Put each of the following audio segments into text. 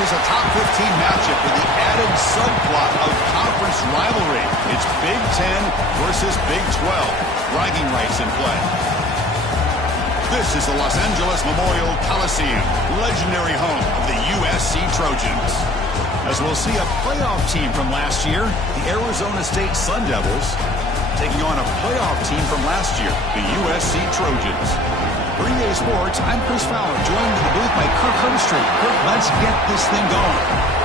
This is a top 15 matchup with the added subplot of conference rivalry. It's Big Ten versus Big 12. Bragging rights in play. This is the Los Angeles Memorial Coliseum, legendary home of the USC Trojans. As we'll see a playoff team from last year, the Arizona State Sun Devils, taking on a playoff team from last year, the USC Trojans. For EA Sports, I'm Chris Fowler, joined in the booth by Kirk Herbstreit. Kirk, let's get this thing going.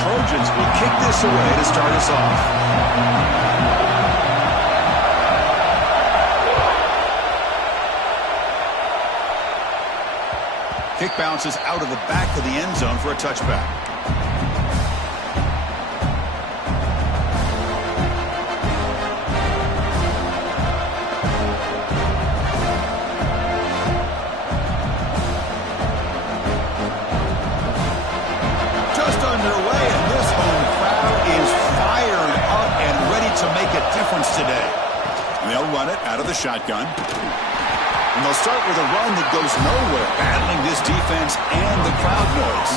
Trojans will kick this away to start us off. Kick bounces out of the back of the end zone for a touchback. Today. And they'll run it out of the shotgun. And they'll start with a run that goes nowhere, battling this defense and the crowd noise.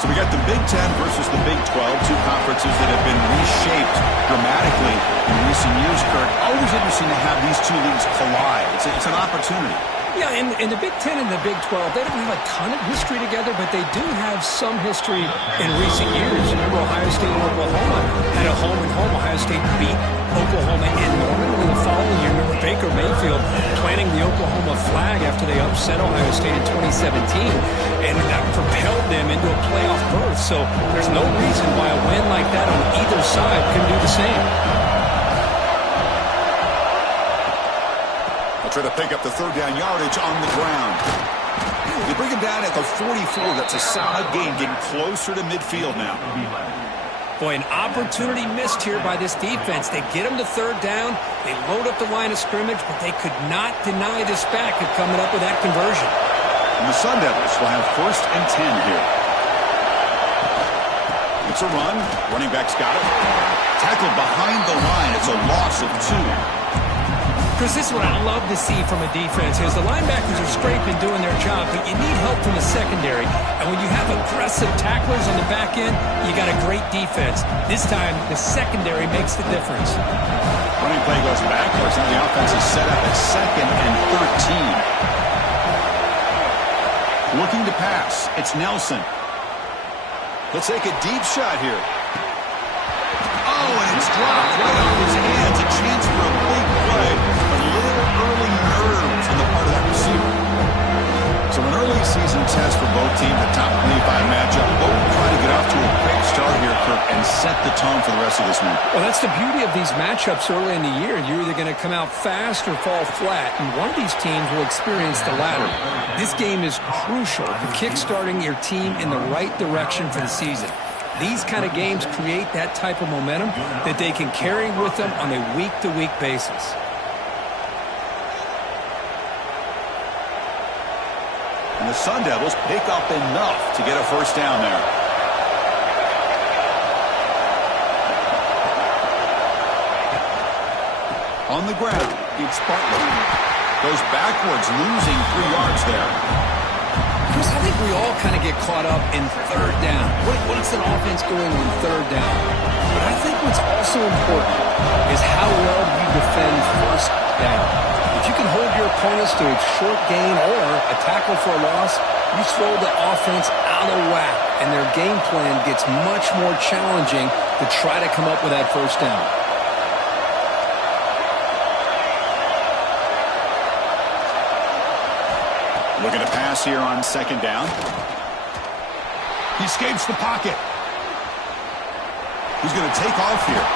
So we got the Big Ten versus the Big 12, two conferences that have been reshaped dramatically in recent years, Kurt. Always interesting to have these two leagues collide. It's an opportunity. Yeah, and the Big Ten and the Big 12, they don't have a ton of history together, but they do have some history in recent years. Remember, Ohio State and Oklahoma had a home-and-home. Ohio State beat Oklahoma in Norman. And the following year, remember Baker Mayfield planting the Oklahoma flag after they upset Ohio State in 2017, and that propelled them into a playoff berth. So there's no reason why a win like that on either side couldn't do the same. Try to pick up the third down yardage on the ground. They bring him down at the 44. That's a solid gain, getting closer to midfield now. Boy, an opportunity missed here by this defense. They get him to third down. They load up the line of scrimmage, but they could not deny this back of coming up with that conversion. And the Sun Devils will have 1st and 10 here. It's a run. Running back's got it. Tackled behind the line. It's a loss of 2. Chris, this is what I love to see from a defense is the linebackers are scraping, doing their job, but you need help from the secondary. And when you have aggressive tacklers on the back end, you got a great defense. This time, the secondary makes the difference. Running play goes backwards, and the offense is set up at 2nd and 13. Looking to pass. It's Nelson. He'll take a deep shot here. Oh, and it's dropped right off his hands. A chance for a big play. Early nerves on the part of that receiver. So an early season test for both teams, the top 25 matchup. Both trying to get off to a quick start here, Kirk, and set the tone for the rest of this week. Well, that's the beauty of these matchups early in the year. You're either going to come out fast or fall flat, and one of these teams will experience the latter. This game is crucial for kick-starting your team in the right direction for the season. These kind of games create that type of momentum that they can carry with them on a week-to-week basis. And the Sun Devils pick up enough to get a 1st down there. On the ground, it's Bartlett. Goes backwards, losing 3 yards there. Chris, I think we all kind of get caught up in third down. What's an offense doing on third down? But I think what's also important is how well you defend 1st down. If you can hold your opponents to a short gain or a tackle for a loss, you throw the offense out of whack, and their game plan gets much more challenging to try to come up with that 1st down. Looking to pass here on 2nd down. He escapes the pocket. He's going to take off here.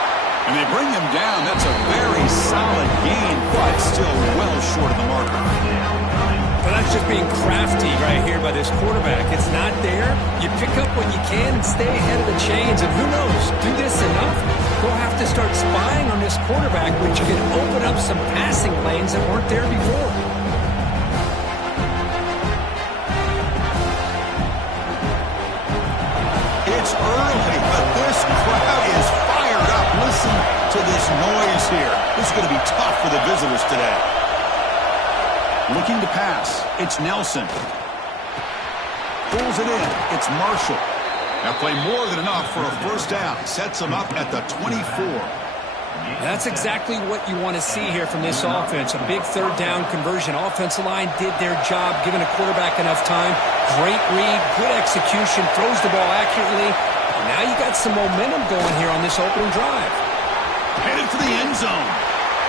And they bring him down. That's a very solid gain, but still well short of the marker. Well, that's just being crafty right here by this quarterback. It's not there. You pick up what you can and stay ahead of the chains. And who knows, do this enough, they'll have to start spying on this quarterback, which can open up some passing lanes that weren't there before. It's early, but this crowd is fired up. Listen to this noise here. This is going to be tough for the visitors today. Looking to pass. It's Nelson. Pulls it in. It's Marshall. That play more than enough for a first down. Sets him up at the 24. That's exactly what you want to see here from this offense. A big third down conversion. Offensive line did their job, giving a quarterback enough time. Great read, good execution, throws the ball accurately. And now you got some momentum going here on this opening drive. Headed for the end zone.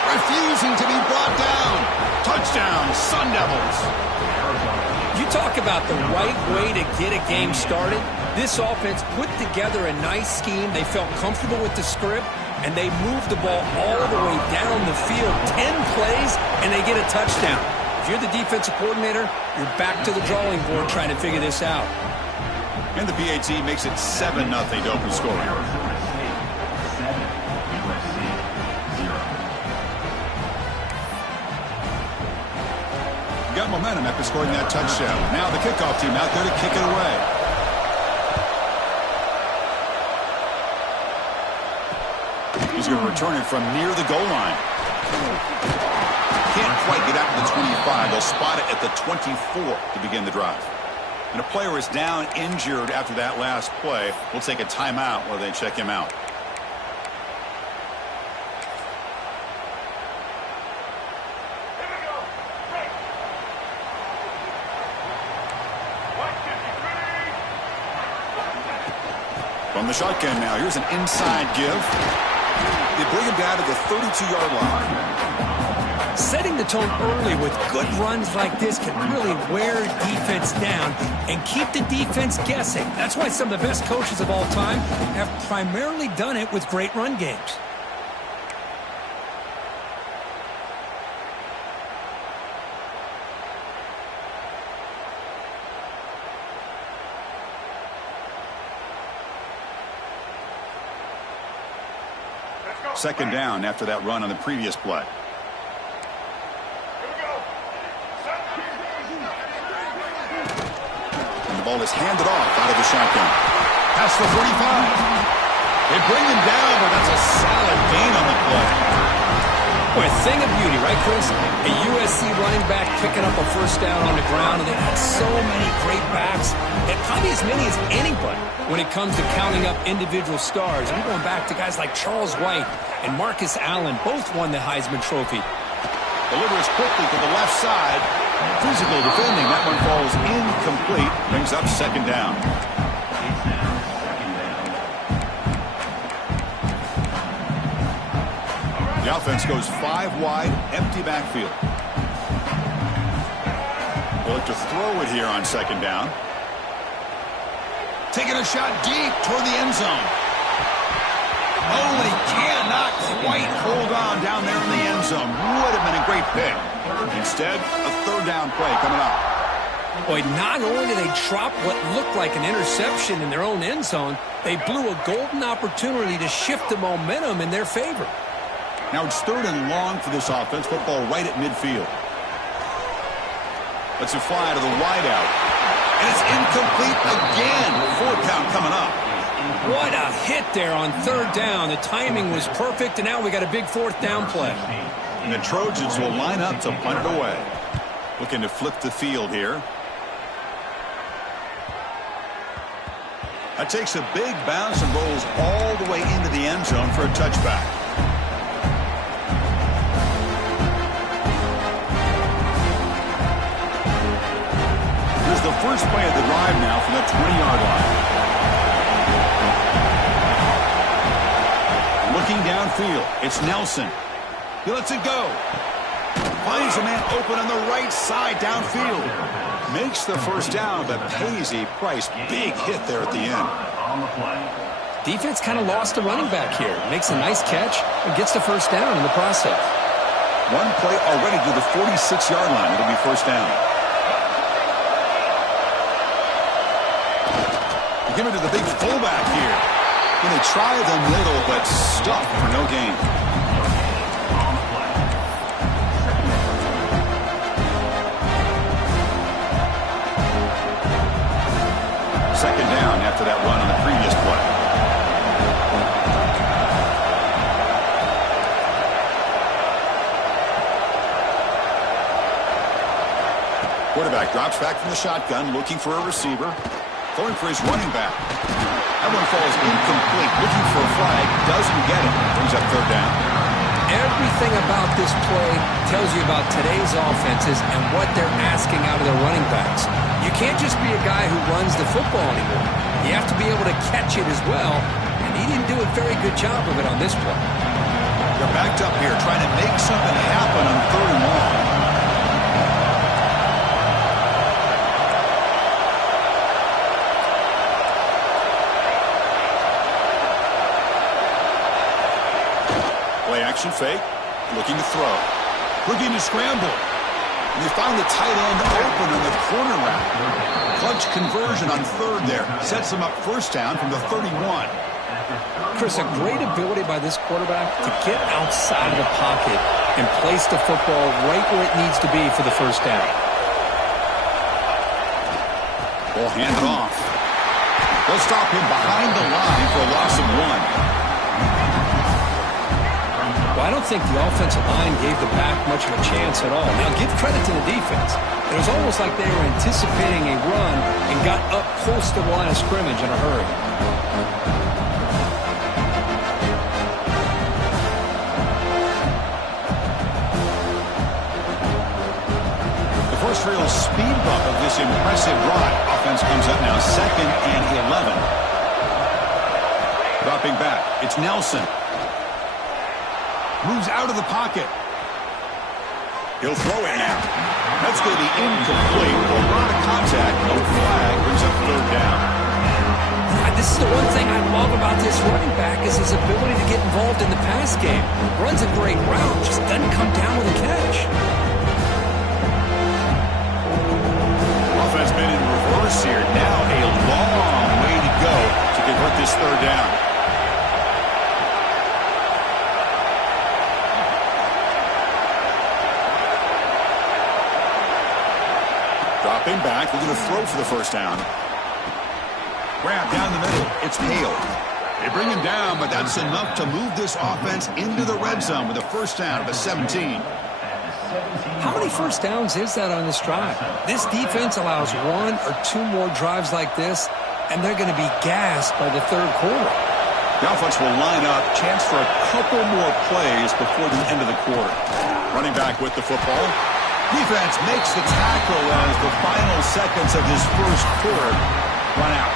Refusing to be brought down. Touchdown, Sun Devils. You talk about the right way to get a game started. This offense put together a nice scheme. They felt comfortable with the script, and they moved the ball all the way down the field. 10 plays, and they get a touchdown. If you're the defensive coordinator, you're back to the drawing board trying to figure this out. And the BAT makes it 7-0 to open scoring. Got momentum after scoring that touchdown. Now the kickoff team out there to kick it away. He's going to return it from near the goal line. Can't quite get out to the 25. They'll spot it at the 24 to begin the drive. And a player is down injured after that last play. We'll take a timeout while they check him out. From the shotgun now, here's an inside give. They bring him down to the 32-yard line. Setting the tone early with good runs like this can really wear defense down and keep the defense guessing. That's why some of the best coaches of all time have primarily done it with great run games. Second down after that run on the previous play. And the ball is handed off out of the shotgun. Past the 45. They bring him down, but that's a solid gain on the play. Boy, a thing of beauty, right, Chris? A USC running back picking up a first down on the ground, and they've had so many great backs, and probably as many as anybody when it comes to counting up individual stars. I'm going back to guys like Charles White and Marcus Allen, both won the Heisman Trophy. Delivers quickly to the left side. Physical defending. That one falls incomplete. Brings up second down. The offense goes 5 wide, empty backfield. They'll look to throw it here on second down. Taking a shot deep toward the end zone. Oh, and he cannot quite hold on down there in the end zone. Would have been a great pick. Instead, a third down play coming up. Boy, not only did they drop what looked like an interception in their own end zone, they blew a golden opportunity to shift the momentum in their favor. Now it's third and long for this offense. Football right at midfield. Let's it fly to the wideout. And it's incomplete again. 4 count coming up. What a hit there on third down. The timing was perfect, and now we got a big fourth down play. And the Trojans will line up to punt it away. Looking to flip the field here. That takes a big bounce and rolls all the way into the end zone for a touchback. Here's the first play of the drive now from the 20-yard line. Looking downfield, it's Nelson. He lets it go. Finds a man open on the right side downfield. Makes the first down, but pays a price. Big hit there at the end. Defense kind of lost the running back here. Makes a nice catch and gets the first down in the process. One play already to the 46-yard line. It'll be first down. give it to the big fullback here. And they try the middle, but stuck for no gain. Second down after that run on the previous play. Quarterback drops back from the shotgun, looking for a receiver. Throwing for his running back. That one falls incomplete. Looking for a flag. Doesn't get it. Brings up third down. Everything about this play tells you about today's offenses and what they're asking out of their running backs. You can't just be a guy who runs the football anymore. You have to be able to catch it as well, and he didn't do a very good job of it on this play. They're backed up here trying to make something happen on third and long. Play action fake, looking to throw, looking to scramble. And they found the tight end open on the corner route. Clutch conversion on third there. Sets them up first down from the 31. Chris, a great ability by this quarterback to get outside of the pocket and place the football right where it needs to be for the first down. Ball handed off. They'll stop him behind the line for a loss of 1. Well, I don't think the offensive line gave the back much of a chance at all. Now, give credit to the defense. It was almost like they were anticipating a run and got up close to the line of scrimmage in a hurry. The first real speed bump of this impressive drive. Offense comes up now, 2nd and 11. Dropping back, it's Nelson. Moves out of the pocket. He'll throw it now. That's going to be incomplete. A lot of contact. No flag. Brings up third down. This is the one thing I love about this running back is his ability to get involved in the pass game. Runs a great route, just doesn't come down with a catch. Offense been in reverse here. Now a long way to go to convert this third down. Dropping back, looking to throw for the first down. Grab down the middle. It's Hale. They bring him down, but that's enough to move this offense into the red zone with a first down at the 17. How many first downs is that on this drive? This defense allows 1 or 2 more drives like this, and they're going to be gassed by the third quarter. The offense will line up. Chance for a couple more plays before the end of the quarter. Running back with the football. Defense makes the tackle as the final seconds of this first quarter run out.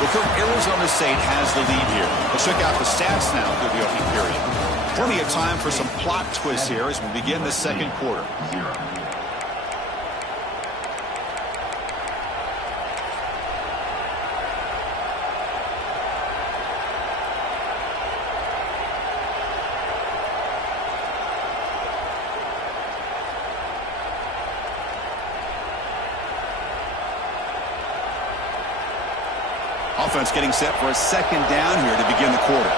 Well, Arizona State has the lead here. Let's check out the stats now through the opening period. Plenty of time for some plot twists here as we begin the second quarter. Offense getting set for a second down here to begin the quarter.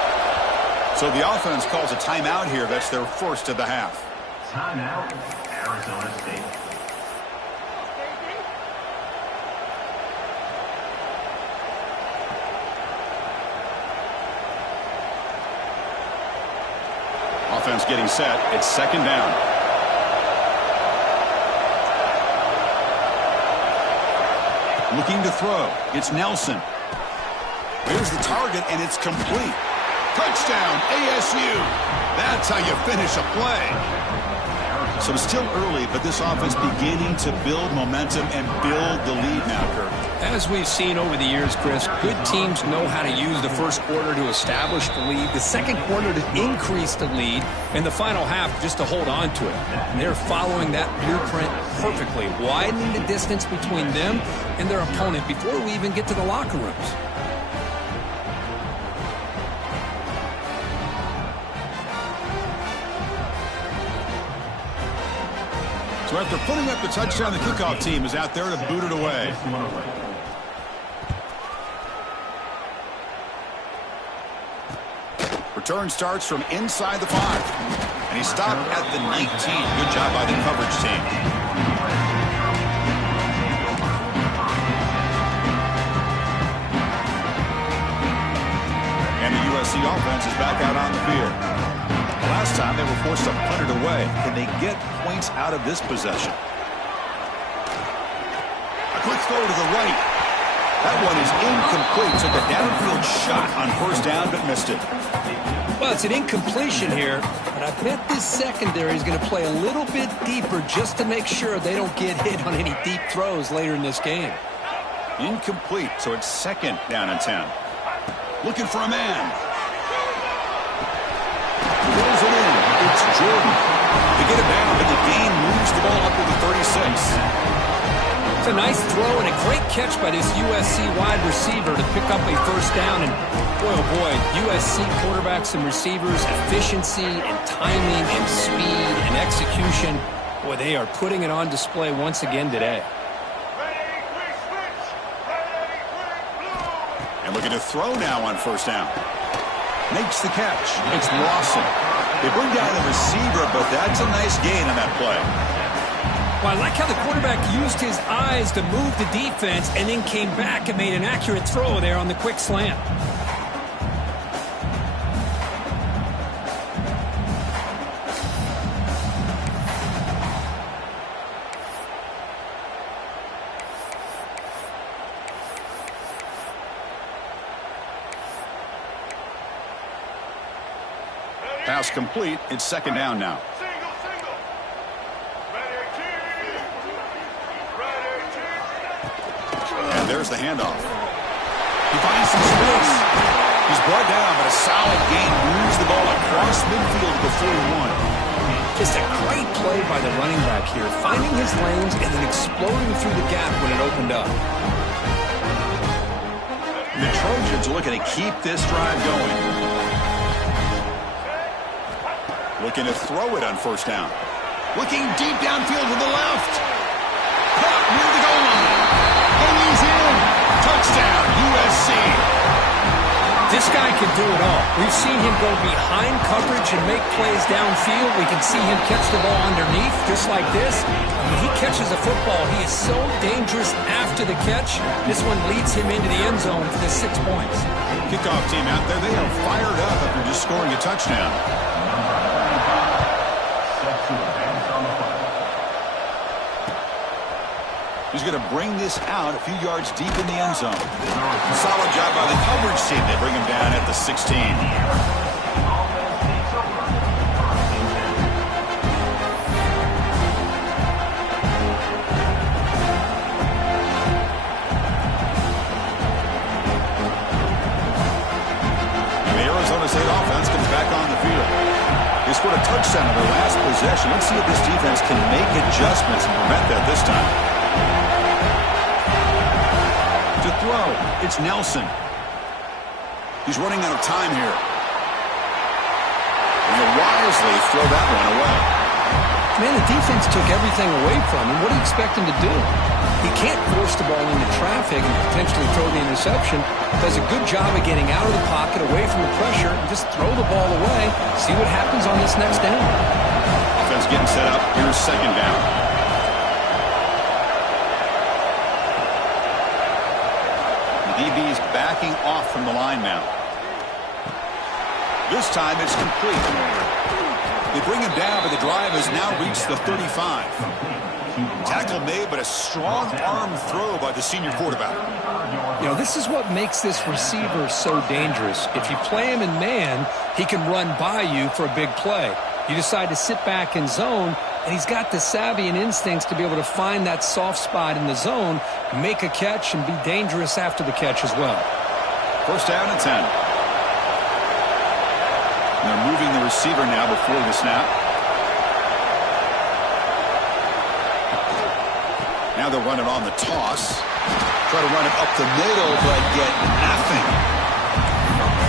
So the offense calls a timeout here. That's their first of the half. Timeout, Arizona State. Offense getting set. It's second down. Looking to throw. It's Nelson. Here's the target, and it's complete. Touchdown, ASU. That's how you finish a play. So it's still early, but this offense beginning to build momentum and build the lead now, Kirk. As we've seen over the years, Chris, good teams know how to use the first quarter to establish the lead, the second quarter to increase the lead, and the final half just to hold on to it. And they're following that blueprint perfectly, widening the distance between them and their opponent before we even get to the locker rooms. So after putting up the touchdown, the kickoff team is out there to boot it away. Return starts from inside the 5. And he stopped at the 19. Good job by the coverage team. And the USC offense is back out on the field. Last time they were forced to punt it away. Can they get points out of this possession? A quick throw to the right. That one is incomplete. Took a downfield shot on first down, but missed it. Well, it's an incompletion here, but I bet this secondary is going to play a little bit deeper just to make sure they don't get hit on any deep throws later in this game. Incomplete, so it's second down and 10. Looking for a man. Throws it in. It's Jordan. They get it down, but the gain moves the ball up to the 36. It's a nice throw and a great catch by this USC wide receiver to pick up a first down. And boy, oh boy, USC quarterbacks and receivers, efficiency and timing and speed and execution. Boy, they are putting it on display once again today. And looking to throw now on first down. Makes the catch. It's Lawson. They bring down the receiver, but that's a nice gain on that play. Well, I like how the quarterback used his eyes to move the defense and then came back and made an accurate throw there on the quick slant. Pass complete. It's second down now. And there's the handoff. He finds some space. He's brought down, but a solid gain moves the ball across midfield before he won. Just a great play by the running back here, finding his lanes and then exploding through the gap when it opened up. The Trojans are looking to keep this drive going. Looking to throw it on first down. Looking deep downfield to the left. Caught near the goal line. And he's in. Touchdown, USC. This guy can do it all. We've seen him go behind coverage and make plays downfield. We can see him catch the ball underneath, just like this. When he catches a football, he is so dangerous after the catch. This one leads him into the end zone for the 6 points. Kickoff team out there, they are fired up after just scoring a touchdown. He's going to bring this out a few yards deep in the end zone. Solid job by the coverage team. They bring him down at the 16. And the Arizona State offense comes back on the field. They scored a touchdown on their last possession. Let's see if this defense can make adjustments and prevent that this time. To throw, it's Nelson. He's running out of time here. And he'll wisely throw that one away. Man, the defense took everything away from him. What do you expect him to do? He can't force the ball into traffic and potentially throw the interception. Does a good job of getting out of the pocket, away from the pressure, and just throw the ball away. See what happens on this next down. Offense getting set up. Here's second down. DB's backing off from the line now. This time it's complete. They bring him down, but the drive has now reached the 35. Tackle made, but a strong arm throw by the senior quarterback. You know, this is what makes this receiver so dangerous. If you play him in man, he can run by you for a big play. You decide to sit back in zone, and he's got the savvy and instincts to be able to find that soft spot in the zone, make a catch, and be dangerous after the catch as well. First down and 10. And they're moving the receiver now before the snap. Now they'll run it on the toss. Try to run it up the middle, but get nothing.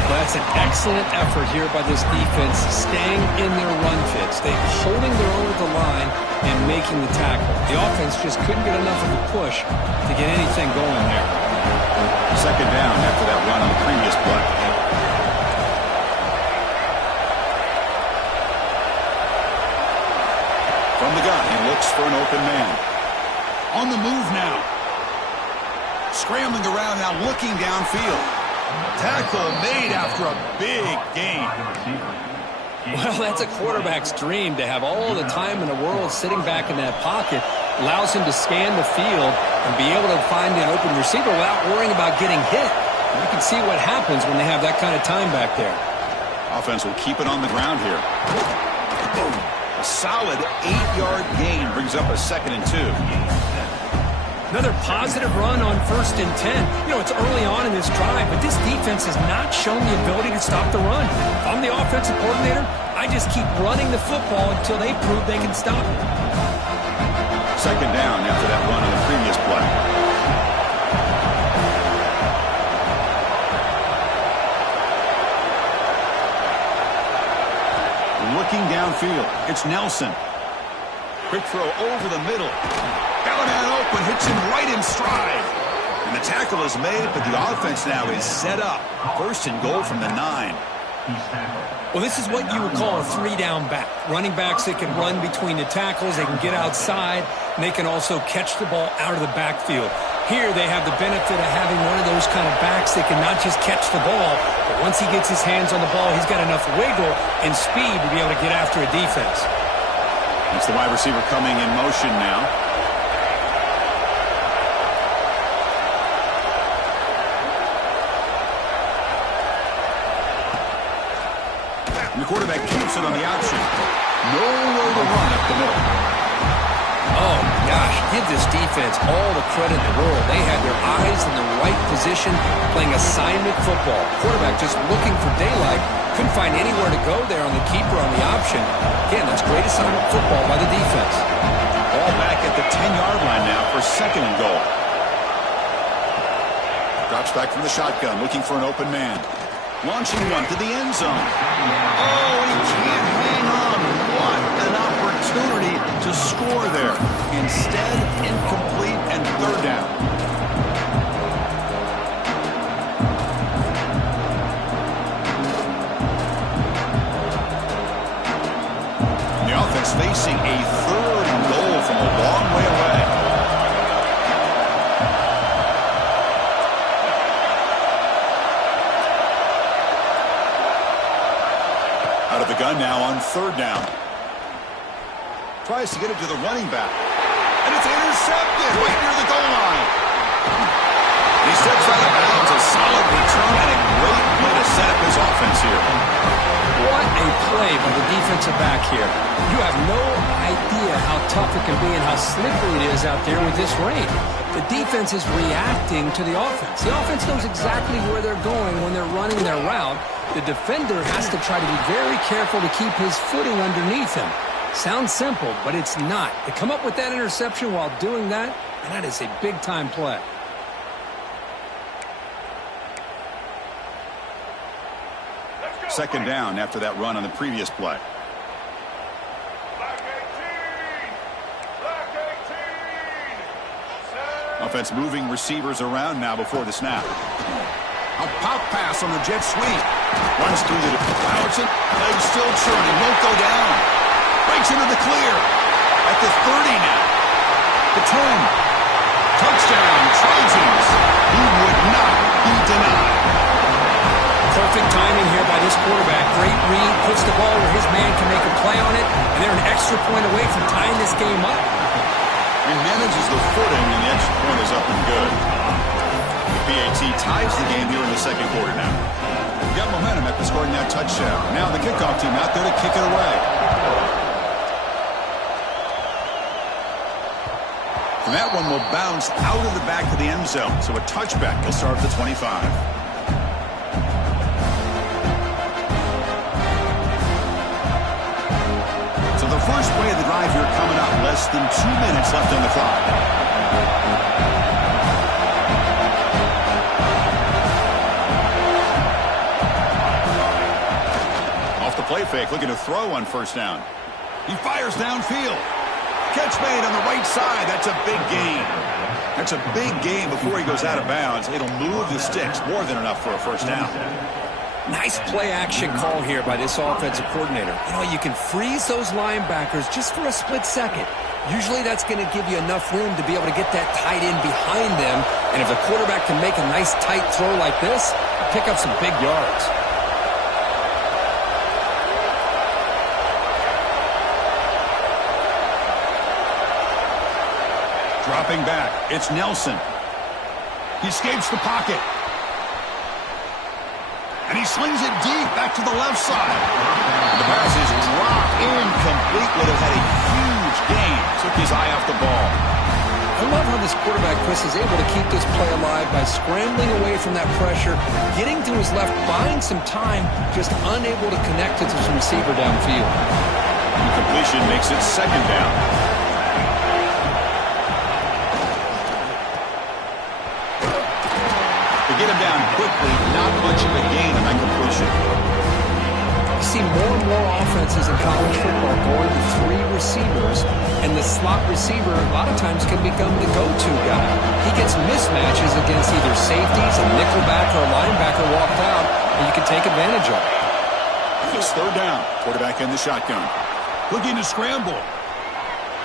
Well, that's an excellent effort here by this defense, staying in their run fits. They're holding their own at the line and making the tackle. The offense just couldn't get enough of a push to get anything going there. Second down after that run on the previous play. for an open man. On the move now. Scrambling around now, looking downfield. Tackle made after a big gain. Well, that's a quarterback's dream to have all the time in the world sitting back in that pocket. Allows him to scan the field and be able to find an open receiver without worrying about getting hit. You can see what happens when they have that kind of time back there. Offense will keep it on the ground here. A solid 8-yard gain brings up a 2nd and 2. Another positive run on 1st and 10. You know, it's early on in this drive, but this defense has not shown the ability to stop the run. If I'm the offensive coordinator, I just keep running the football until they prove they can stop it. 2nd down after that run on the previous play. Looking downfield, it's Nelson. Quick throw over the middle. Got a man open, hits him right in stride. And the tackle is made, but the offense now is set up. 1st and goal from the 9. Well, this is what you would call a 3-down back. Running backs that can run between the tackles, they can get outside, and they can also catch the ball out of the backfield. Here they have the benefit of having one of those kind of backs that can not just catch the ball, but once he gets his hands on the ball, he's got enough wiggle and speed to be able to get after a defense. It's the wide receiver coming in motion now. And the quarterback keeps it on the option. Nowhere to run up the middle. Oh, gosh, give this defense all the credit in the world. They had their eyes in the right position, playing assignment football. Quarterback just looking for daylight. Couldn't find anywhere to go there on the keeper on the option. Again, that's great assignment football by the defense. Ball back at the 10-yard line now for 2nd and goal. Drops back from the shotgun, looking for an open man. Launching one to the end zone. Oh, he can't hang on. What an opportunity to score there. Instead, incomplete and 3rd down. The offense facing a 3rd and goal from a long way away. Out of the gun now on 3rd down. Tries to get it to the running back. And it's intercepted right near the goal line. And he steps out of bounds. A solid return and a great way to set up his offense here. What a play by the defensive back here. You have no idea how tough it can be and how slippery it is out there with this rain. The defense is reacting to the offense. The offense knows exactly where they're going when they're running their route. The defender has to try to be very careful to keep his footing underneath him. Sounds simple, but it's not. To come up with that interception while doing that, and that is a big-time play. Second down after that run on the previous play. Offense moving receivers around now before the snap. A pop pass on the jet sweep. Runs through the Howardson. Legs still churning. Won't go down. Breaks into the clear. At the 30 now. The 10. Touchdown, Trojans. He would not be denied. Perfect timing here by this quarterback. Great read. Puts the ball where his man can make a play on it. And they're an extra point away from tying this game up. He manages the footing, and the extra point is up and good. The PAT ties the game here in the 2nd quarter now. Got momentum after scoring that touchdown. Now the kickoff team out there to kick it away. And that one will bounce out of the back of the end zone. So a touchback will start at the 25. So the first play of the drive here coming up. Less than 2 minutes left on the clock. Off the play fake, looking to throw on 1st down. He fires downfield. Catch made on the right side. That's a big gain. That's a big gain before he goes out of bounds. It'll move the sticks. More than enough for a 1st down. Nice play-action call here by this offensive coordinator. You know, you can freeze those linebackers just for a split second. Usually that's going to give you enough room to be able to get that tight end behind them. And if the quarterback can make a nice tight throw like this, pick up some big yards. Dropping back, it's Nelson. He escapes the pocket. And he slings it deep back to the left side. The pass is dropped incomplete. Would have had a huge gain. Took his eye off the ball. I love how this quarterback, Chris, is able to keep this play alive by scrambling away from that pressure, getting to his left, buying some time, just unable to connect to his receiver downfield. Incompletion makes it second down. To get him down quickly, not much of a gain on that completion. You see more and more offenses in college football going to 3 receivers, and the slot receiver a lot of times can become the go-to guy. He gets mismatches against either safeties, a nickelback, or a linebacker walked out, and you can take advantage of it. It's third down. Quarterback in the shotgun. Looking to scramble.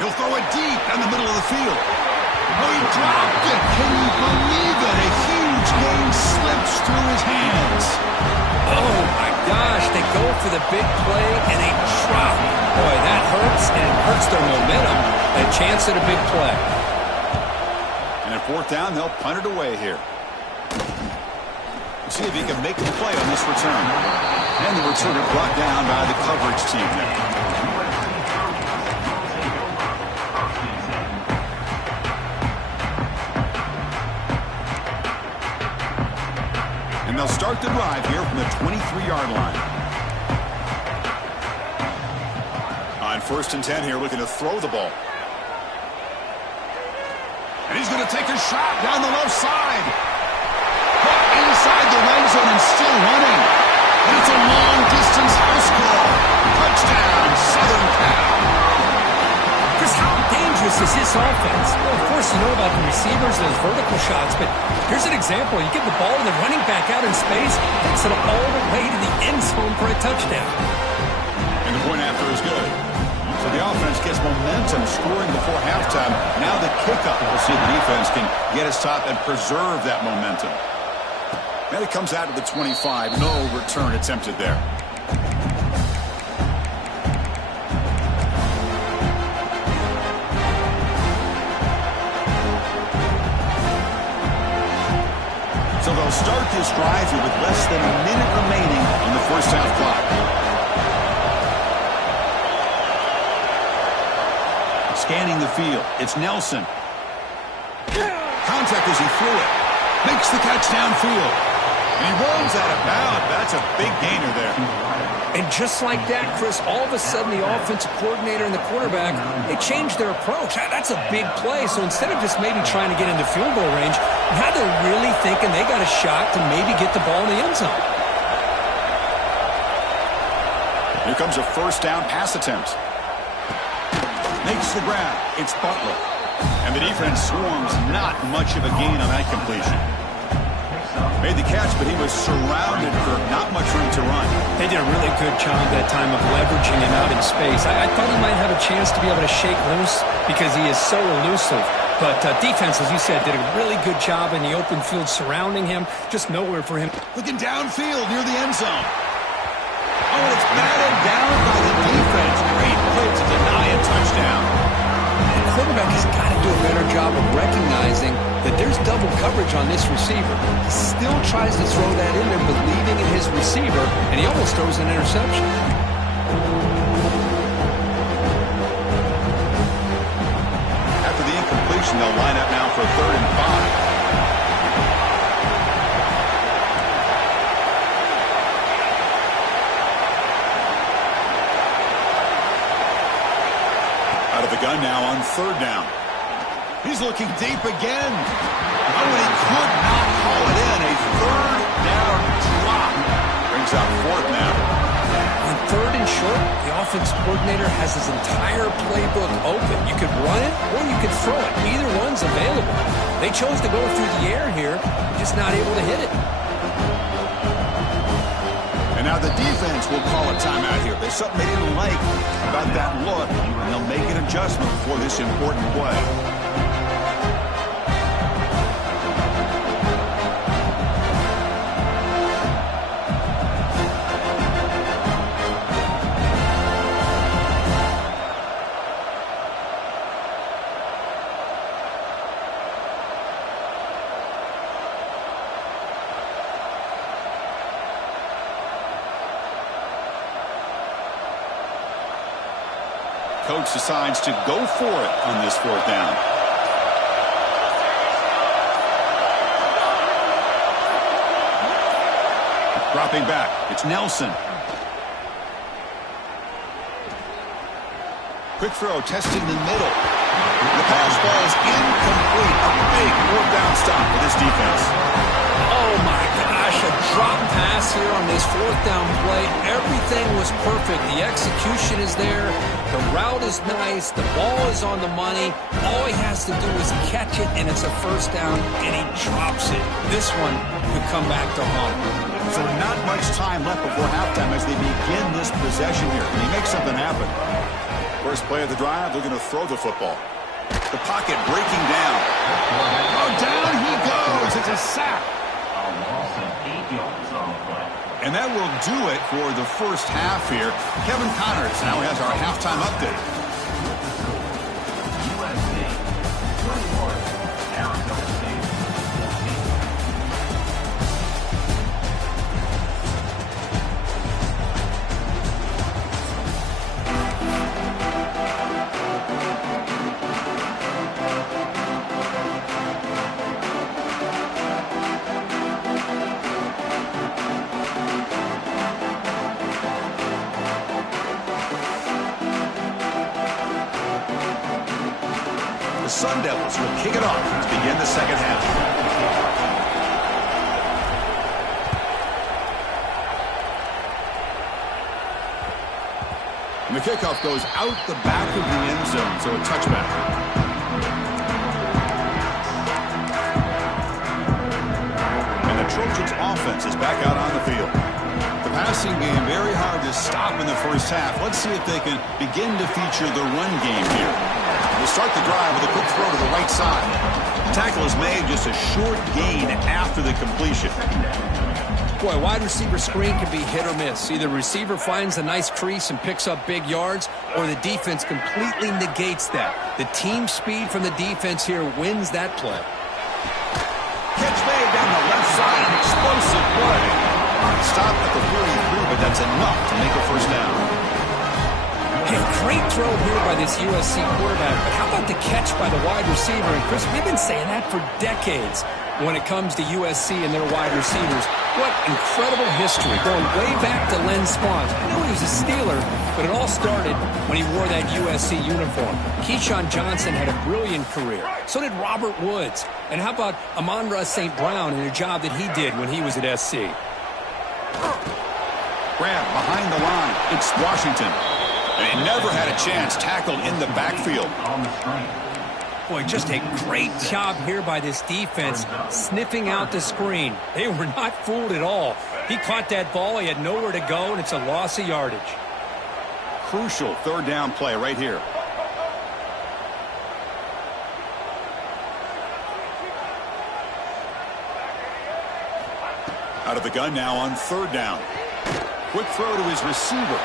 He'll throw it deep down the middle of the field. Oh, he dropped it. Can you believe it? A huge gain slips through his hands. Oh, my gosh. They go for the big play, and they drop. Boy, that hurts, and it hurts their momentum. A chance at a big play. And at fourth down, they'll punt it away here. See if he can make the play on this return. And the returner brought down by the coverage team there. They'll start the drive here from the 23-yard line. On 1st and 10 here, looking to throw the ball. And he's going to take a shot down the left side. Caught inside the red zone and still running. And it's a long-distance house call. Touchdown, Southern Cal. Chris, how dangerous is this offense? Well, of course, you know about the receivers, those vertical shots, but here's an example. You give the ball to the running back out in space, takes it all the way to the end zone for a touchdown. And the point after is good. So the offense gets momentum scoring before halftime. Now the kickoff. We'll see if the defense can get a stop and preserve that momentum. And it comes out of the 25. No return attempted there. So they'll start this drive here with less than a minute remaining on the first half clock. Scanning the field, it's Nelson. Contact as he threw it. Makes the catch downfield. And he runs out of bounds. That's a big gainer there. And just like that, Chris, all of a sudden the offensive coordinator and the quarterback, they changed their approach. That's a big play. So instead of just maybe trying to get into field goal range, now they're really thinking they got a shot to maybe get the ball in the end zone. Here comes a first down pass attempt. Makes the grab. It's Butler. And the defense swarms. Not much of a gain on that completion. Made the catch, but he was surrounded for not much room to run. They did a really good job that time of leveraging him out in space. I thought he might have a chance to be able to shake loose because he is so elusive. But defense, as you said, did a really good job in the open field surrounding him. Just nowhere for him. Looking downfield near the end zone. Oh, it's batted down by the defense. Great play to deny a touchdown. The quarterback has got to do a better job of recognizing that there's double coverage on this receiver. He still tries to throw that in there, believing in his receiver, and he almost throws an interception. After the incompletion, they'll line up now for 3rd and 5. Out of the gun now on 3rd down. He's looking deep again. Oh, and he could not haul it in. A 3rd down drop. Brings out 4th now. On 3rd and short, the offense coordinator has his entire playbook open. You could run it or you could throw it. Either one's available. They chose to go through the air here, just not able to hit it. And now the defense will call a timeout here. There's something they didn't like about that look, and they'll make an adjustment for this important play. Coach decides to go for it on this fourth down. Dropping back, it's Nelson. Quick throw, testing the middle. The pass falls incomplete. A big fourth down stop for this defense. Oh my gosh, a drop pass here on this fourth down play. Everything was perfect. The execution is there. The route is nice. The ball is on the money. All he has to do is catch it, and it's a first down, and he drops it. This one could come back to haunt. So not much time left before halftime as they begin this possession here. And he makes something happen. First play of the drive, they're going to throw the football. The pocket breaking down. Oh, down he goes. It's a sack. A loss of 8 yards on the play. And that will do it for the first half here. Kevin Connors now has our halftime update. USC 21, Arizona State 14. The Sun Devils will kick it off to begin the second half. And the kickoff goes out the back of the end zone, so a touchback. And the Trojans offense is back out on the field. The passing game very hard to stop in the first half. Let's see if they can begin to feature the run game here. They start the drive with a quick throw to the right side. The tackle is made, just a short gain after the completion. Boy, wide receiver screen can be hit or miss. Either receiver finds a nice crease and picks up big yards, or the defense completely negates that. The team speed from the defense here wins that play. Catch made down the left side, an explosive play. Stop at the 43, but that's enough to make a first down. Hey, great throw here by this USC quarterback, but how about the catch by the wide receiver? And Chris, we've been saying that for decades when it comes to USC and their wide receivers. What incredible history, going way back to Len Spons. I know he was a Steeler, but it all started when he wore that USC uniform. Keyshawn Johnson had a brilliant career. So did Robert Woods. And how about Amon-Ra St. Brown and the job that he did when he was at SC? Grab behind the line. It's Washington. And he never had a chance tackled in the backfield. On the screen. Boy, just a great job here by this defense, sniffing out the screen. They were not fooled at all. He caught that ball, he had nowhere to go, and it's a loss of yardage. Crucial third down play right here. Out of the gun now on third down. Quick throw to his receiver.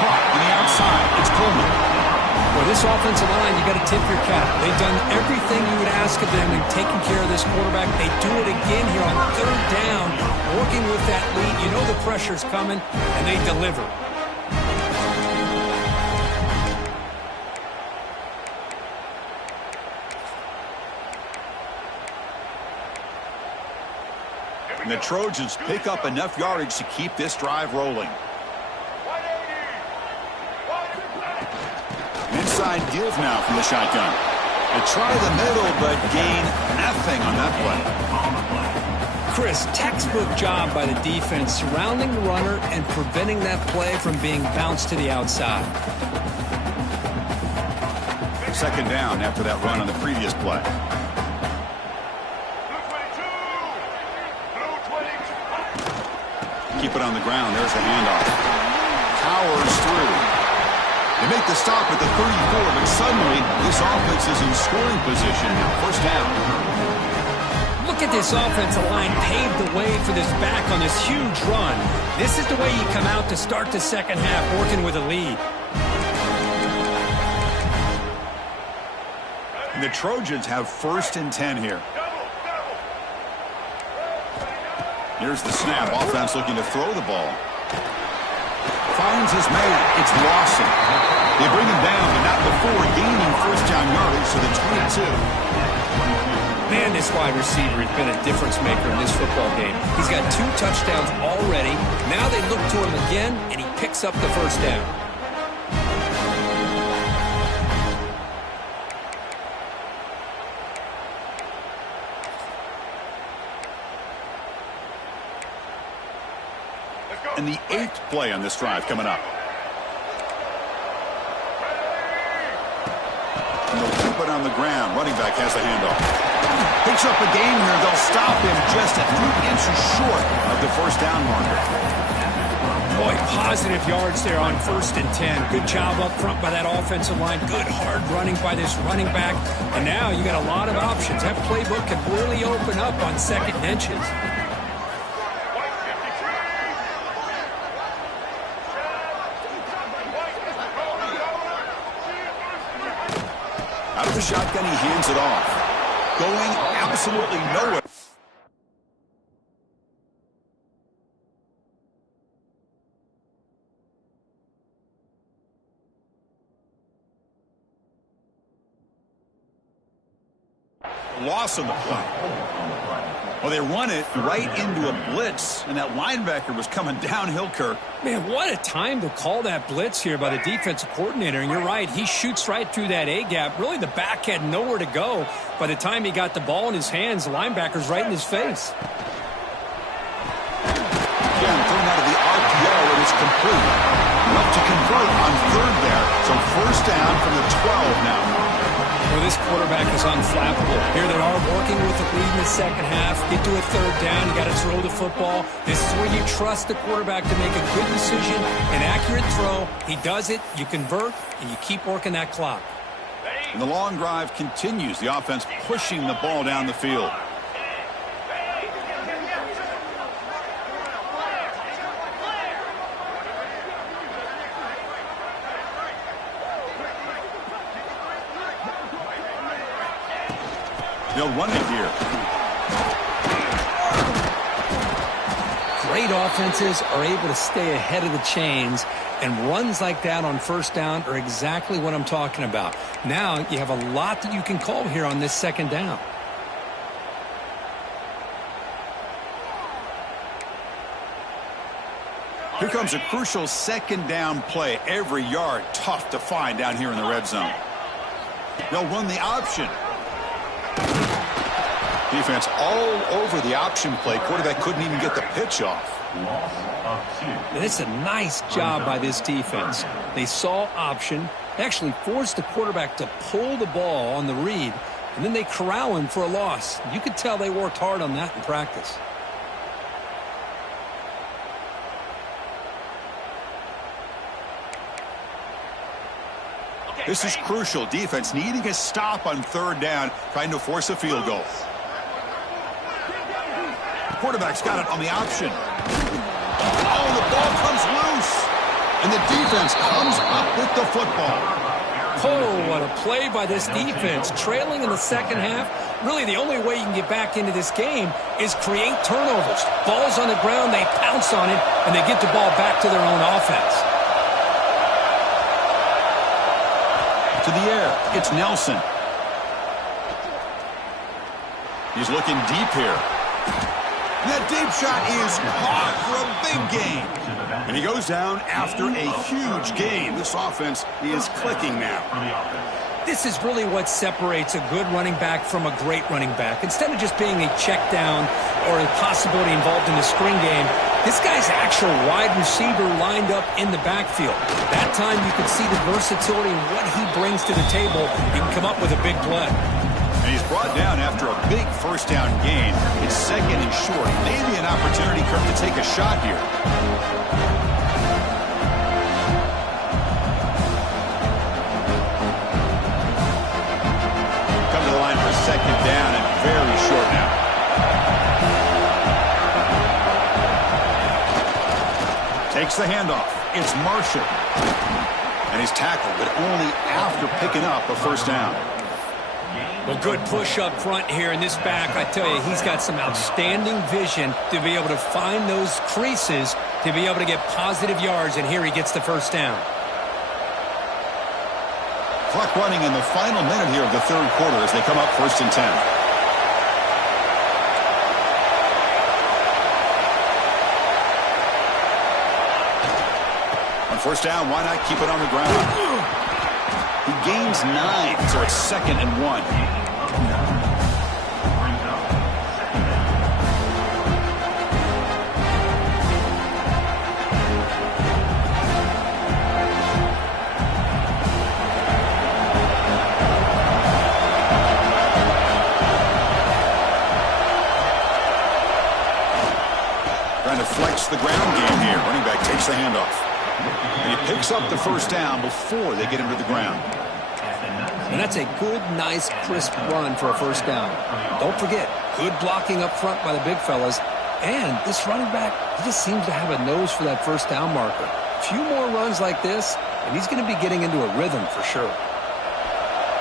Caught on the outside. It's Coleman. Well, this offensive line, you got to tip your cap. They've done everything you would ask of them in taking care of this quarterback. They do it again here on third down, working with that lead. You know the pressure's coming, and they deliver. And the Trojans pick up enough yardage to keep this drive rolling. Inside give now from the shotgun. They try the middle, but gain nothing on that play. Chris, textbook job by the defense, surrounding the runner and preventing that play from being bounced to the outside. Second down after that run on the previous play. keep it on the ground. There's the handoff. Powers through. They make the stop at the 34, but suddenly this offense is in scoring position now. First down. Look at this offensive line paved the way for this back on this huge run. This is the way you come out to start the second half, working with a lead. And the Trojans have 1st and 10 here. Here's the snap. Offense looking to throw the ball. Finds his man. It's Lawson. They bring him down, but not before gaining first down yardage to the 22. Man, this wide receiver has been a difference maker in this football game. He's got 2 touchdowns already. Now they look to him again, and he picks up the first down. And the 8th play on this drive coming up. And they'll keep it on the ground. Running back has the handoff. Picks up a gain here. They'll stop him just a few inches short of the first down marker. Boy, positive yards there on 1st and 10. Good job up front by that offensive line. Good hard running by this running back. And now you got a lot of options. That playbook can really open up on 2nd and inches. Out of the shotgun, he hands it off. Going absolutely nowhere. Loss on the play. Well, they run it right into a blitz, and that linebacker was coming downhill, Kirk. Man, what a time to call that blitz here by the defensive coordinator. And you're right, he shoots right through that A-gap. Really, the back had nowhere to go. By the time he got the ball in his hands, the linebacker's right in his face. Again, thrown out of the RPO, and it's complete. Enough to convert on 3rd there. So first down from the 12 now. Well, this quarterback is unflappable. Here they are working with the lead in the second half. Get to a 3rd down. You got to throw the football. This is where you trust the quarterback to make a good decision, an accurate throw. He does it. You convert, and you keep working that clock. And the long drive continues. The offense pushing the ball down the field. They'll run it here. Great offenses are able to stay ahead of the chains, and runs like that on 1st down are exactly what I'm talking about. Now you have a lot that you can call here on this 2nd down. Here comes a crucial 2nd down play. Every yard tough to find down here in the red zone. They'll run the option. Defense all over the option play. Quarterback couldn't even get the pitch off. It's a nice job by this defense. They saw option. They actually forced the quarterback to pull the ball on the read, and then they corral him for a loss. You could tell they worked hard on that in practice. This is crucial. Defense needing a stop on 3rd down, trying to force a field goal. Quarterback's got it on the option. Oh, the ball comes loose. And the defense comes up with the football. Oh, what a play by this defense. Trailing in the second half. Really, the only way you can get back into this game is create turnovers. Ball's on the ground, they pounce on it, and they get the ball back to their own offense. To the air, it's Nelson. He's looking deep here. That deep shot is caught for a big gain. And he goes down after a huge gain. This offense is clicking now. This is really what separates a good running back from a great running back. Instead of just being a check down or a possibility involved in the screen game, this guy's actual wide receiver lined up in the backfield. That time you can see the versatility and what he brings to the table. He can come up with a big play. And he's brought down after a big first down gain. It's 2nd and short. Maybe an opportunity, Kirk, to to take a shot here. Come to the line for second down and very short now. Takes the handoff. It's Marshall. And he's tackled, but only after picking up a first down. Well, good push up front here in this back. I tell you, he's got some outstanding vision to be able to find those creases, to be able to get positive yards, and here he gets the first down. Clock running in the final minute here of the third quarter as they come up 1st and 10. On first down, why not keep it on the ground? He gains 9, so it's 2nd and 1. Trying to flex the ground game here. Running back takes the handoff. And he picks up the first down before they get him to the ground. And that's a good, nice, crisp run for a first down. Don't forget, good blocking up front by the big fellas. And this running back, he just seems to have a nose for that first down marker. A few more runs like this, and he's going to be getting into a rhythm for sure.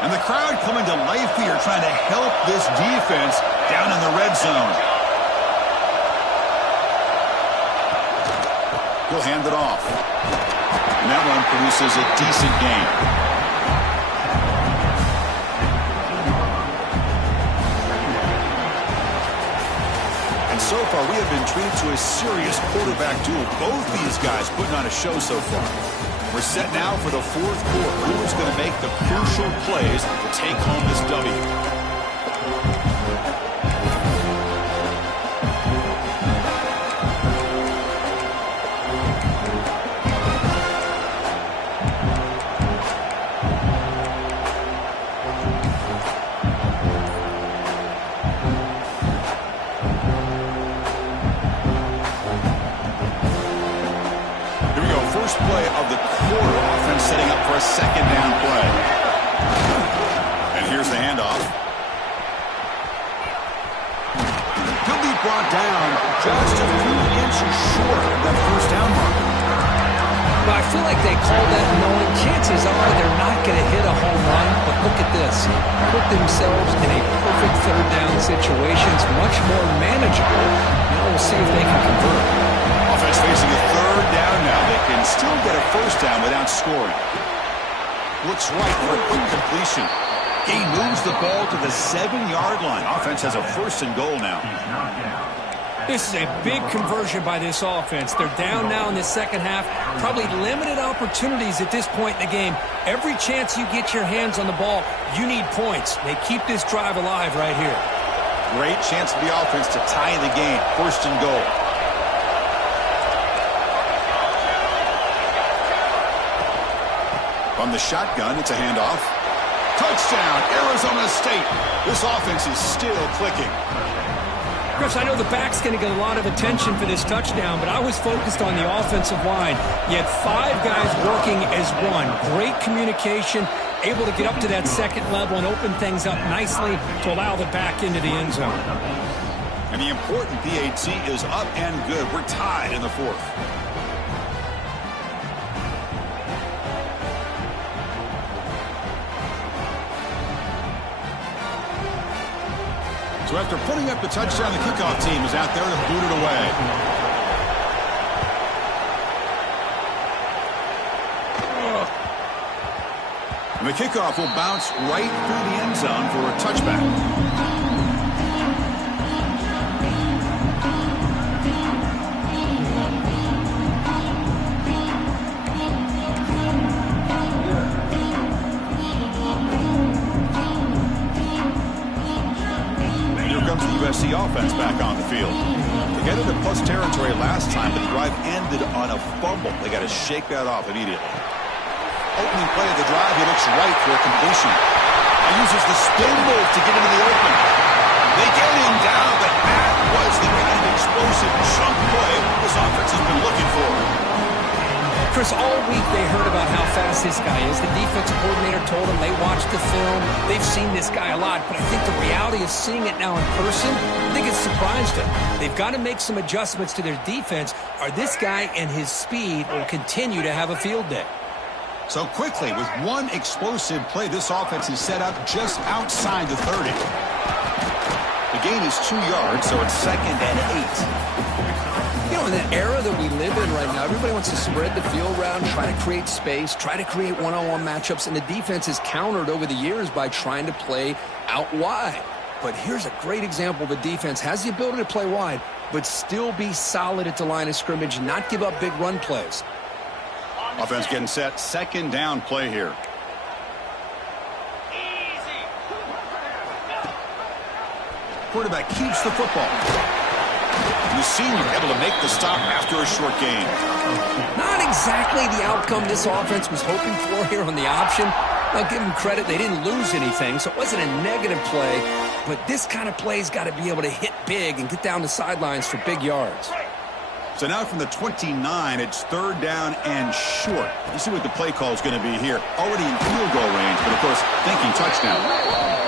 And the crowd coming to life here, trying to help this defense down in the red zone. He'll hand it off. And that one produces a decent gain. And so far, we have been treated to a serious quarterback duel. Both these guys putting on a show so far. We're set now for the fourth quarter. Who is going to make the crucial plays to take home this W? First play of the quarter, offense setting up for a second down play. And here's the handoff. He'll be brought down just a few inches short of that first down mark. But I feel like they called that knowing chances are they're not going to hit a home run. But look at this. Put themselves in a perfect third down situation. It's much more manageable. Now we'll see if they can convert. Offense facing a third down now. They can still get a first down without scoring. Looks right for a quick completion. He moves the ball to the 7-yard line. Offense has a first and goal now. This is a big conversion by this offense. They're down now in the second half. Probably limited opportunities at this point in the game. Every chance you get your hands on the ball, you need points. They keep this drive alive right here. Great chance for the offense to tie the game. First and goal. From the shotgun, it's a handoff. Touchdown, Arizona State. This offense is still clicking. Chris, I know the back's going to get a lot of attention for this touchdown, but I was focused on the offensive line. You had 5 guys working as one. Great communication, able to get up to that second level and open things up nicely to allow the back into the end zone. And the important PAT is up and good. We're tied in the fourth. So after putting up the touchdown, the kickoff team is out there to boot it away. And the kickoff will bounce right through the end zone for a touchback. The offense back on the field. They got into plus territory last time, but the drive ended on a fumble. They got to shake that off immediately. Opening play of the drive, he looks right for a completion. He uses the spin move to get into the open. They get him down, but that was the kind of explosive chunk play Chris, all week they heard about how fast this guy is. The defensive coordinator told them they watched the film. They've seen this guy a lot, but I think the reality of seeing it now in person, I think it's surprised them. They've got to make some adjustments to their defense, or this guy and his speed will continue to have a field day. So quickly, with one explosive play, this offense is set up just outside the 30. The gain is 2 yards, so it's 2nd and 8. You know, in the era that we live in right now, everybody wants to spread the field around, try to create space, try to create one-on-one matchups, and the defense is countered over the years by trying to play out wide. But here's a great example of a defense has the ability to play wide, but still be solid at the line of scrimmage, not give up big run plays. Offense getting set. 2nd down play here. Quarterback keeps the football. And the senior able to make the stop after a short gain. Not exactly the outcome this offense was hoping for here on the option. I'll give them credit. They didn't lose anything, so it wasn't a negative play. But this kind of play's got to be able to hit big and get down the sidelines for big yards. So now from the 29, it's 3rd down and short. You see what the play call is going to be here. Already in field goal range, but of course, thinking touchdown.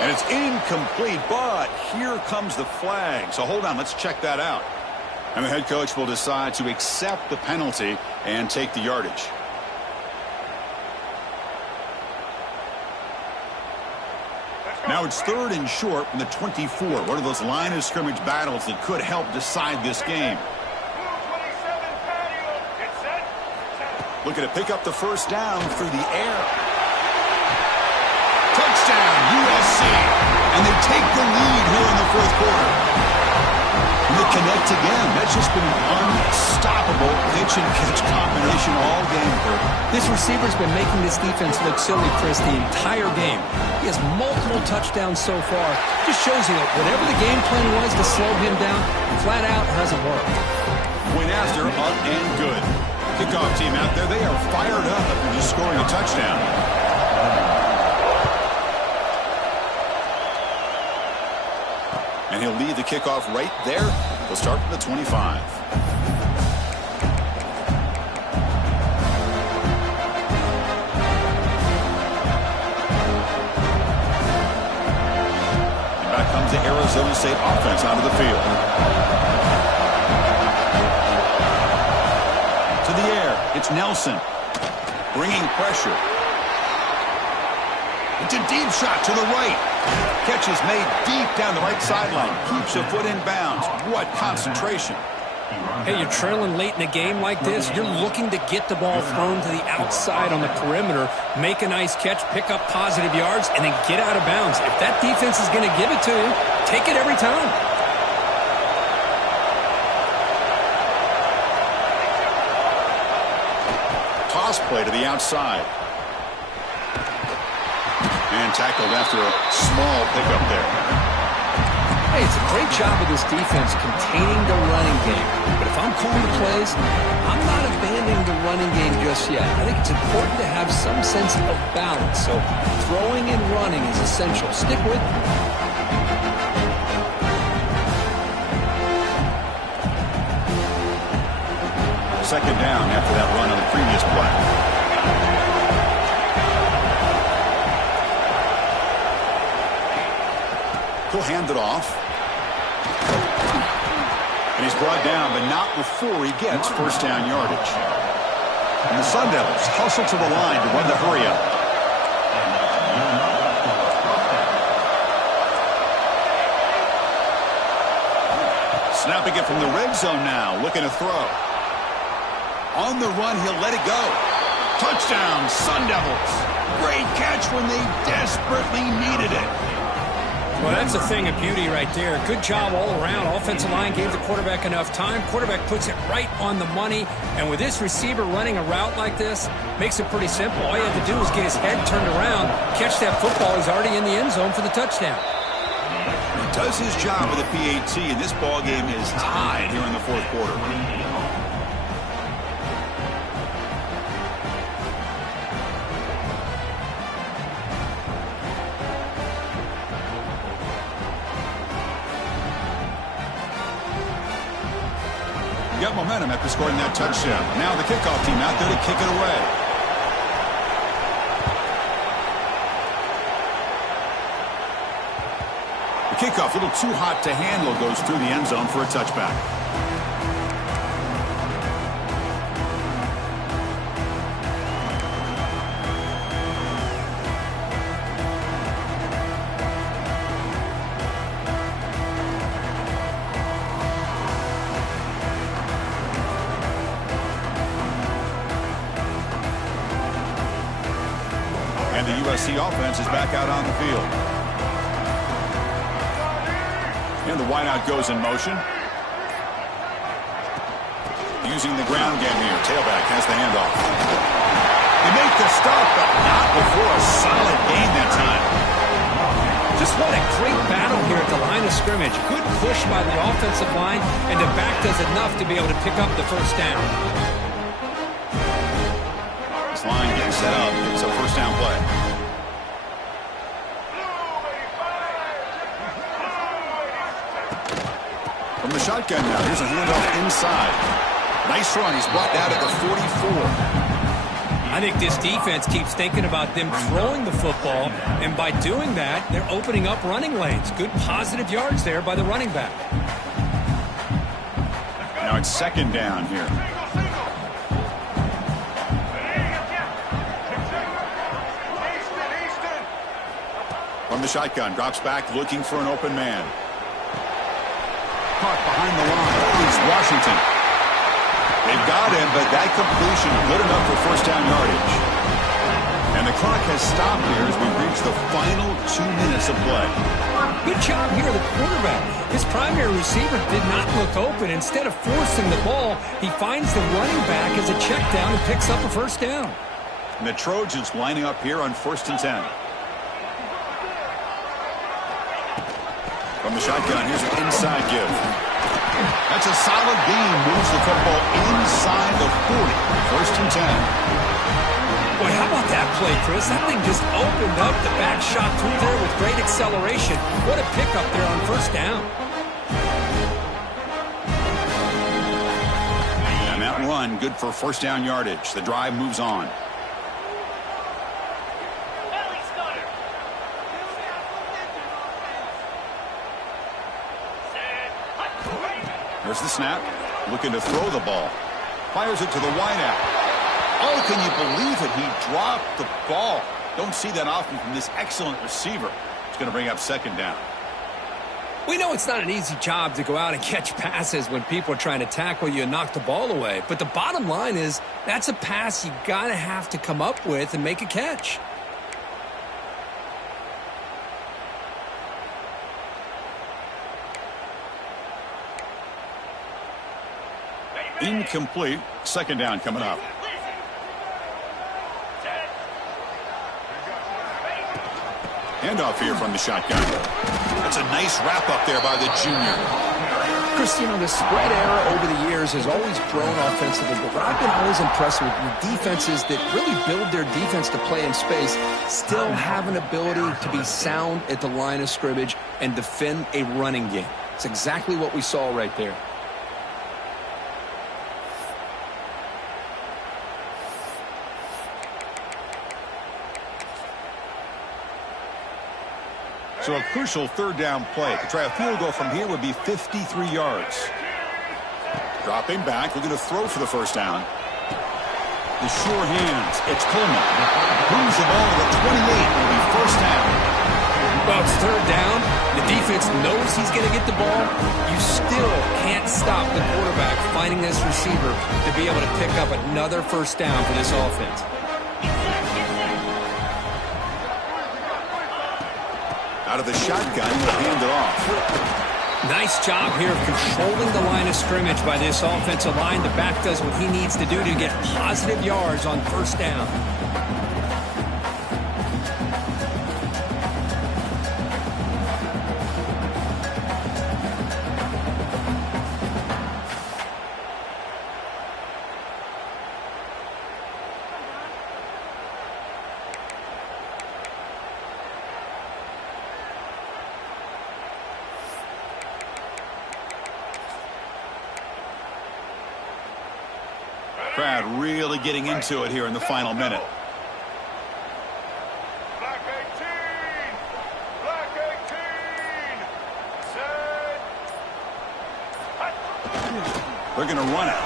And it's incomplete, but here comes the flag. So hold on, let's check that out. And the head coach will decide to accept the penalty and take the yardage. Now it's 3rd and short from the 24. One of those line of scrimmage battles that could help decide this game. Looking to pick up the 1st down through the air. Touchdown, USC. And they take the lead here in the 4th quarter. And they connect again. That's just been an unstoppable pitch-and-catch combination all game. This receiver's been making this defense look silly, Chris, the entire game. He has multiple touchdowns so far. Just shows you that whatever the game plan was to slow him down, flat out hasn't worked. Went after, up and good. Kickoff team out there, they are fired up after just scoring a touchdown. And he'll lead the kickoff right there. He'll start from the 25. And back comes the Arizona State offense onto the field. The air. It's Nelson bringing pressure. It's a deep shot to the right. Catch is made deep down the right sideline. Keeps a foot in bounds. What concentration. Hey, you're trailing late in a game like this. You're looking to get the ball thrown to the outside on the perimeter, make a nice catch, pick up positive yards, and then get out of bounds. If that defense is going to give it to you, take it every time. Toss play to the outside. And tackled after a small pickup there. Hey, it's a great job of this defense containing the running game. But if I'm calling the plays, I'm not abandoning the running game just yet. I think it's important to have some sense of balance. So throwing and running is essential. Stick with it. 2nd down after that run on the previous play. He'll hand it off. And he's brought down, but not before he gets 1st down yardage. And the Sun Devils hustle to the line to run the hurry-up. Snapping it from the red zone now, looking to throw. On the run, he'll let it go. Touchdown, Sun Devils. Great catch when they desperately needed it. Well, that's a thing of beauty right there. Good job all around. Offensive line gave the quarterback enough time. Quarterback puts it right on the money. And with this receiver running a route like this, makes it pretty simple. All you have to do is get his head turned around, catch that football. He's already in the end zone for the touchdown. He does his job with a PAT, and this ball game is tied here in the 4th quarter. momentum after scoring that touchdown. Now the kickoff team out there to kick it away. The kickoff, a little too hot to handle, goes through the end zone for a touchback. And the USC offense is back out on the field. And the wideout goes in motion. Using the ground game here. Tailback has the handoff. They make the stop, but not before a solid gain that time. Just what a great battle here at the line of scrimmage. Good push by the offensive line, and the back does enough to be able to pick up the first down. This line getting set up. It's a first down play. From the shotgun now, here's a handoff inside. Nice run. He's brought down at the 44. I think this defense keeps thinking about them throwing the football, and by doing that, they're opening up running lanes. Good positive yards there by the running back. Now it's second down here. From the shotgun, drops back looking for an open man. Caught behind the line is Washington. They've got him, but that completion good enough for first down yardage. And the clock has stopped here as we reach the final 2 minutes of play. Good job here, the quarterback. His primary receiver did not look open. Instead of forcing the ball, he finds the running back as a check down and picks up a first down. And the Trojans lining up here on 1st and 10. From the shotgun, here's an inside give. That's a solid gain. Moves the football inside the 40. 1st and 10. Boy, how about that play, Chris? That thing just opened up. The back shot through there with great acceleration. What a pickup there on first down. And that run, good for first down yardage. The drive moves on. There's the snap. Looking to throw the ball. Fires it to the wideout. Oh, can you believe it? He dropped the ball. Don't see that often from this excellent receiver. It's going to bring up second down. We know it's not an easy job to go out and catch passes when people are trying to tackle you and knock the ball away. But the bottom line is that's a pass you got to have to come up with and make a catch. Incomplete. Second down coming up. Handoff here from the shotgun. That's a nice wrap up there by the junior. Chris, you know, the spread era over the years has always grown offensively, but what I've been always impressed with defenses that really build their defense to play in space still have an ability to be sound at the line of scrimmage and defend a running game. It's exactly what we saw right there. So a crucial third down play. To try a field goal from here would be 53 yards. Dropping back, looking to throw for the first down. The sure hands. It's Coleman. Moves the ball to the 28. It'll be first down. Well, it's third down. The defense knows he's going to get the ball. You still can't stop the quarterback finding this receiver to be able to pick up another first down for this offense. Out of the shotgun, he'll hand it off. Nice job here of controlling the line of scrimmage by this offensive line. The back does what he needs to do to get positive yards on first down. Crowd really getting into it here in the final minute. Black 18. Black 18. Set. They're going to run it.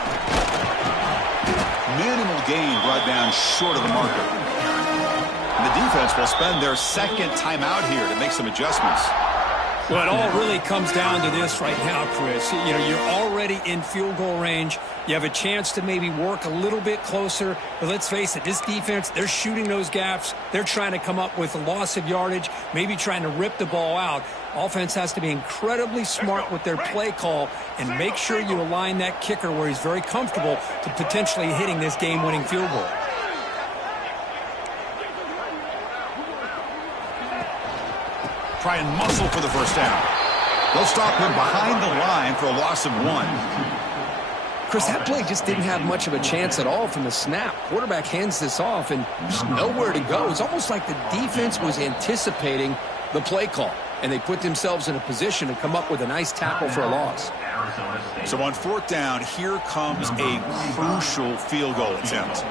Minimal gain brought down short of the marker. And the defense will spend their second timeout here to make some adjustments. Well, it all really comes down to this right now, Chris. You know, you're already in field goal range. You have a chance to maybe work a little bit closer. But let's face it, this defense, they're shooting those gaps. They're trying to come up with a loss of yardage, maybe trying to rip the ball out. Offense has to be incredibly smart with their play call and make sure you align that kicker where he's very comfortable to potentially hitting this game-winning field goal. Try and muscle for the first down. They'll stop him behind the line for a loss of 1. Chris, that play just didn't have much of a chance at all from the snap. Quarterback hands this off and just nowhere to go. It's almost like the defense was anticipating the play call, and they put themselves in a position to come up with a nice tackle for a loss. So on 4th down, here comes a crucial field goal attempt.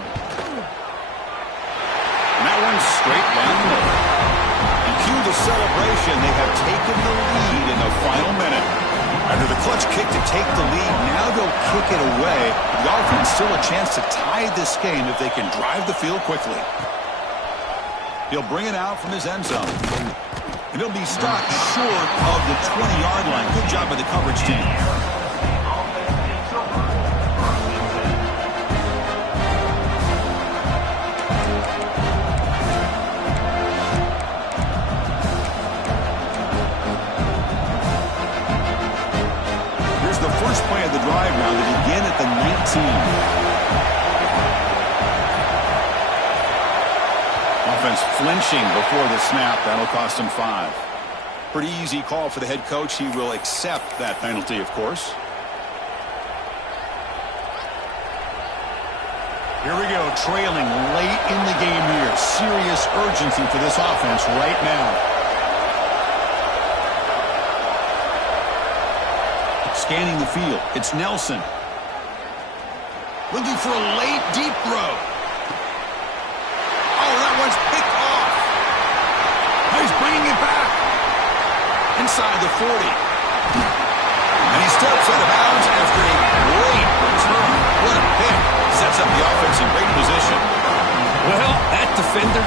And that one's straight down the middle. And cue the celebration. They have taken the lead in the final minute. After the clutch kick to take the lead, now they'll kick it away. The offense still a chance to tie this game if they can drive the field quickly. He'll bring it out from his end zone. And he'll be stopped short of the 20-yard line. Good job by the coverage team. First play of the drive now. They begin at the 19. Offense flinching before the snap. That'll cost him 5. Pretty easy call for the head coach. He will accept that penalty, of course. Here we go, trailing late in the game here. Serious urgency for this offense right now. Scanning the field. It's Nelson. Looking for a late, deep throw. Oh, that one's picked off. He's bringing it back. Inside the 40. And he steps out of bounds after a great return. What a pick. Sets up the offense in great position. Well, that defender